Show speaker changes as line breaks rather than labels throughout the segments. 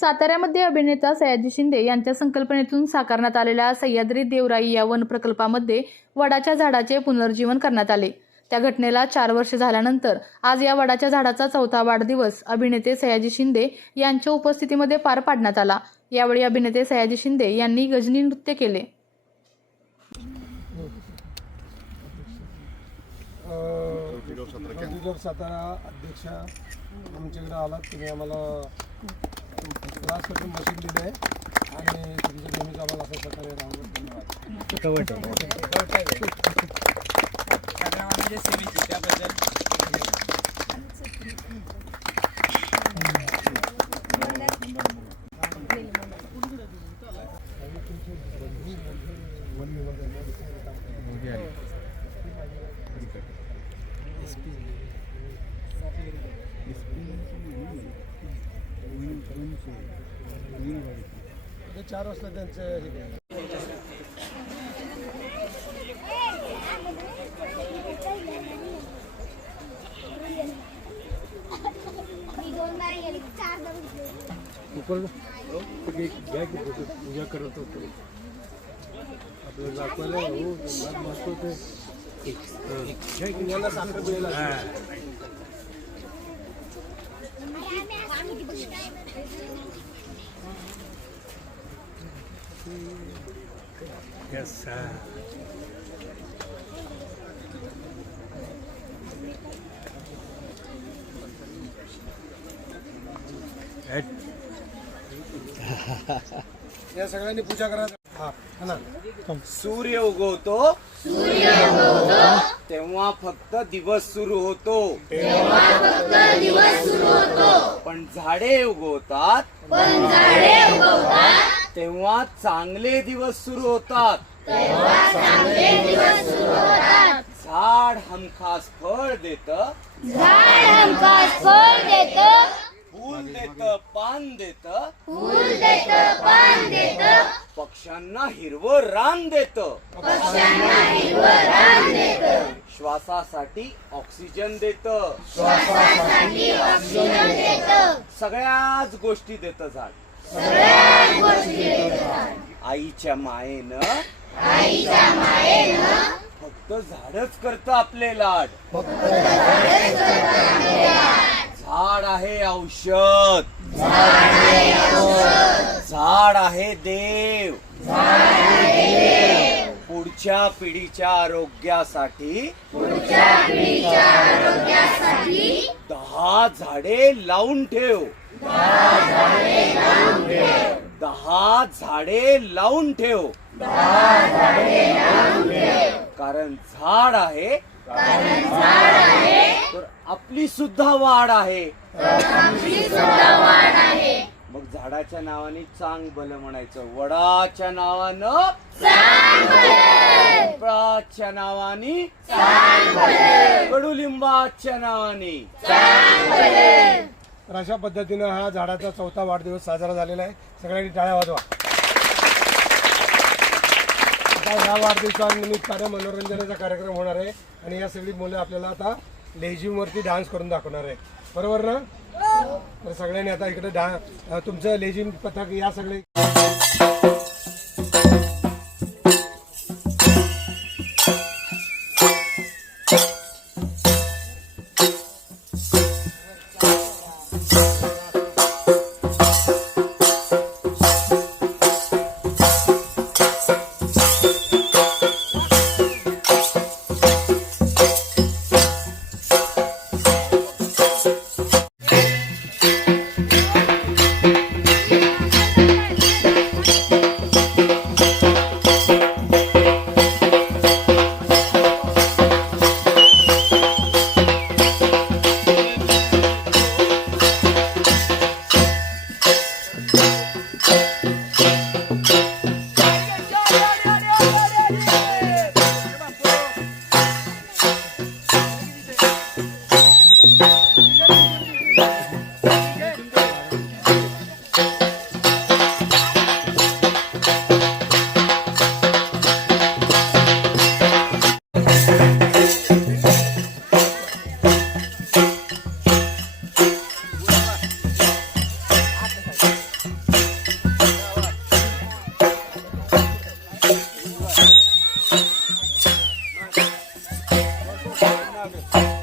साताऱ्यामध्ये अभिनेता सयाजी शिंदे यांच्या संकल्पनेतून साकारण्यात आलेल्या सह्याद्री देवराई या वन प्रकल्पामध्ये वडाच्या झाडाचे पुनर्जीवन करण्यात आले. त्या घटनेला चार वर्ष झाल्यानंतर आज या वडाच्या झाडाचा चौथा वाढदिवस अभिनेते सयाजी शिंदे यांच्या उपस्थितीमध्ये पार पाडण्यात आला. यावेळी अभिनेते सयाजी शिंदे यांनी गजनी नृत्य केले.
सातारा अध्यक्ष आमच्याकडे आलात. तुम्ही आम्हाला मशीन दिलं आहे. आणि तुमचं नेहमीच आम्हाला असं प्रकारे राहून धन्यवाद.
त्याबद्दल?
चार वाजता त्यांचं हे पूजा करत होतो आपलं दाखवायला हो. जंगलात मस्त होते साखर मिळेल या सगळ्यांनी पूजा करा. हा हा ना?
सूर्य उगवतो. तेव्हा फक्त दिवस सुरू होतो. पण झाडे उगवतात. तेव्हा चांगले दिवस सुरू होतात. झाड हमखास फळ देत.
झाड हमखास फळ देत.
फूल देत पान देत.
फूल देत पान देत.
पक्ष्यांना हिरवं रान देत.
पक्ष्यांना हिरवं रान देत.
श्वासासाठी ऑक्सिजन देत.
श्वासासाठी ऑक्सिजन देत.
सगळ्याच गोष्टी देत झाड. आईच्या मायेनं
आईच्या मायेनं
फक्त झाडच करत आपले लाड. झाड आहे औषध. झाड आहे देव. पुढच्या पिढीच्या आरोग्यासाठी दहा झाडे लावून ठेव. दहा झाडे लावून ठेव. कारण झाड आहे. तर आपली सुद्धा वाढ आहे. मग झाडाच्या नावाने चांग बल म्हणायचं. वडाच्या नावानं पिंपळाच्या नावाने कडुलिंबाच्या नावाने
तर अशा पद्धतीनं हा झाडाचा चौथा वाढदिवस साजरा झालेला आहे. सगळ्यांनी टाळ्या वाजवा. आता ह्या वाढदिवसानिमित्तानं मनोरंजनाचा कार्यक्रम होणार आहे आणि या सगळी मुलं आपल्याला आता लेझिमवरती डान्स करून दाखवणार आहे बरोबर ना? तर सगळ्यांनी आता इकडे डा तुमचं लेझिम पथक या सगळे Hadi.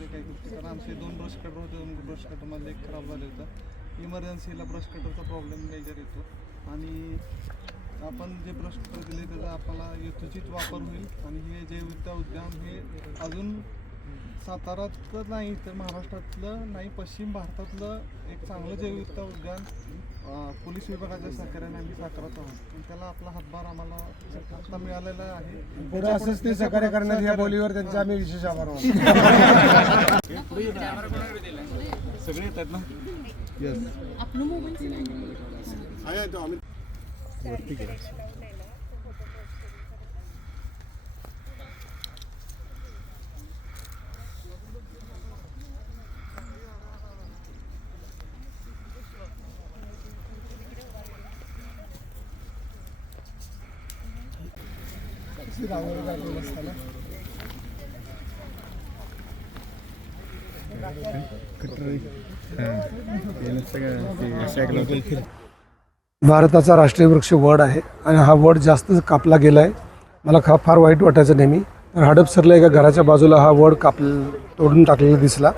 होते काही गोष्टी कारण आमचे दोन ब्रश कटर होते दोन ब्रश कटरमधले एक खराब झाले होतं. इमर्जन्सीला ब्रश कटरचा प्रॉब्लेम मेजर येतो. आणि आपण जे ब्रश कटर दिले त्याचा आपल्याला यथोचित वापर होईल. आणि हे जैविकता उद्यान हे अजून सातारातलं नाही तर महाराष्ट्रातलं नाही पश्चिम भारतातलं एक चांगलं जैविकता उद्यान पोलीस विभागाच्या सहकार्याने आम्ही साकारत आहोत. आणि त्याला आपला हातभार आम्हाला आता मिळालेला आहे.
पुढे असंच ते सहकार्य करण्यात या बोलीवर त्यांचे आम्ही विशेष आभार मानतो
सगळे येतात ना?
भारताचा राष्ट्रीय वृक्ष वड आहे आणि हा वड जास्त कापला गेला आहे मला खा फार वाईट वाटायचं नेहमी. तर हडपसरला एका घराच्या बाजूला हा वड काप तोडून टाकलेला दिसला.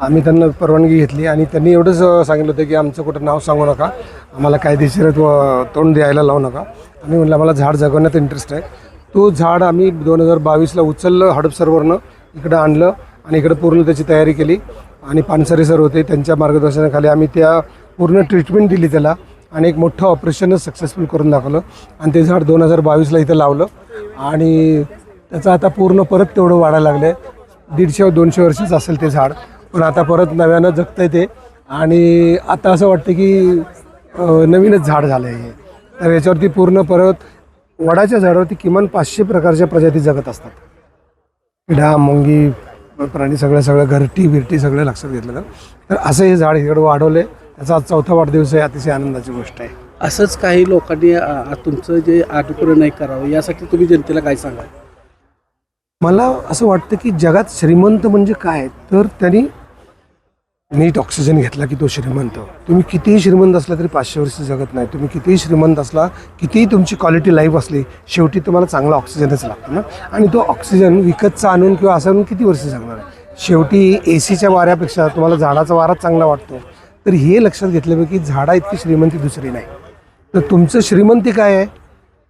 आम्ही त्यांना परवानगी घेतली आणि त्यांनी एवढंच सांगितलं होतं की आमचं कुठं नाव सांगू नका. आम्हाला कायदेशीर व तोंड द्यायला लावू नका. आम्ही म्हणलं आम्हाला झाड जगवण्यात इंटरेस्ट आहे. तो झाड आम्ही दोन हजार बावीसला उचललं हडप सर्वरनं इकडं आणलं आणि इकडं पूर्ण त्याची तयारी केली. आणि पानसरे सर होते त्यांच्या मार्गदर्शनाखाली आम्ही त्या पूर्ण ट्रीटमेंट दिली त्याला आणि एक मोठं ऑपरेशनच सक्सेसफुल करून दाखवलं. आणि ते झाड दोन हजार बावीसला इथं लावलं. आणि त्याचं आता पूर्ण परत तेवढं वाढायला लागलं आहे दीडशे दोनशे वर्षच असेल ते झाड. पण आता परत नव्यानं जगतं ते. आणि आता असं वाटतं की नवीनच झाड झालं आहे हे. तर याच्यावरती पूर्ण परत वडाच्या झाडावरती किमान पाचशे प्रकारच्या प्रजाती जगत असतात. किडा मुंगी प्राणी सगळं सगळं घरटी बिरटी सगळं लक्षात घेतलं तर असं हे झाड इकडं वाढवलं. आहे त्याचा आज चौथा वाढदिवस आहे अतिशय आनंदाची गोष्ट आहे.
असंच काही लोकांनी तुमचं जे अनुकरण नाही करावं यासाठी तुम्ही जनतेला काय सांगाल?
मला असं वाटतं की जगात श्रीमंत म्हणजे काय? तर त्यांनी नीट ऑक्सिजन घेतला की तो श्रीमंत. तुम्ही कितीही श्रीमंत असला तरी पाचशे वर्ष जगत नाही. तुम्ही कितीही श्रीमंत असला कितीही तुमची क्वालिटी लाईफ असली शेवटी तुम्हाला चांगला ऑक्सिजनच लागतो ना. आणि तो ऑक्सिजन विकतचा आणून किंवा असं आणून किती वर्ष जगणार आहे? शेवटी ए सीच्या वाऱ्यापेक्षा तुम्हाला झाडाचा वाराच चांगला वाटतो. तर हे लक्षात घेतलं की झाडा इतकी श्रीमंती दुसरी नाही. तर तुमचं श्रीमंती काय आहे?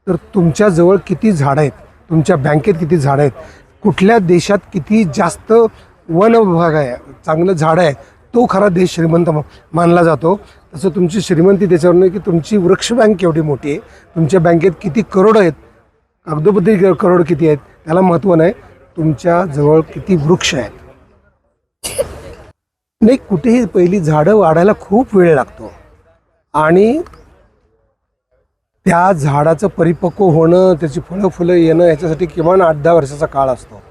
तर तुमच्याजवळ किती झाडं आहेत? तुमच्या बँकेत किती झाडं आहेत? कुठल्या देशात किती जास्त वन विभाग आहे? चांगलं झाडं आहे तो खरा देश श्रीमंत मानला जातो. तसं तुमची श्रीमंती त्याच्यावर नाही की तुमची वृक्ष बँक एवढी मोठी आहे. तुमच्या बँकेत किती करोड आहेत? कागदोपत्री क- करोड किती आहेत? त्याला महत्त्व नाही. तुमच्या जवळ किती वृक्ष आहेत? नाही कुठेही पहिली झाडं वाढायला खूप वेळ लागतो. आणि त्या झाडाचं परिपक्व होणं त्याची फळं फुलं येणं याच्यासाठी किमान आठ दहा वर्षाचा काळ असतो.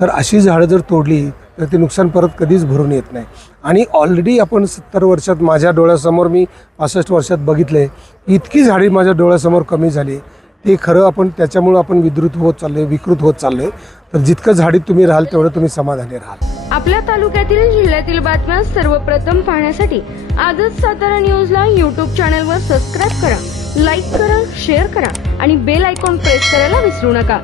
तर अशी झाडं जर तोडली तर ते नुकसान परत कधीच भरून येत नाही. आणि ऑलरेडी आपण सत्तर वर्षात माझ्या डोळ्यासमोर मी पासष्ट वर्षात बघितले इतकी झाडी माझ्या डोळ्यासमोर कमी झाली. ते खरं आपण त्याच्यामुळं आपण विद्रुत होत चाललोय विकृत होत चाललोय. तर जितकं झाडीत तुम्ही राहाल तेवढं तुम्ही समाधानी राहाल.
आपल्या तालुक्यातील जिल्ह्यातील बातम्या सर्वप्रथम पाहण्यासाठी आजच सातारा न्यूजला यूट्यूब चॅनलवर सबस्क्राईब करा लाईक करा शेअर करा आणि बेल आयकॉन प्रेस करायला विसरू नका.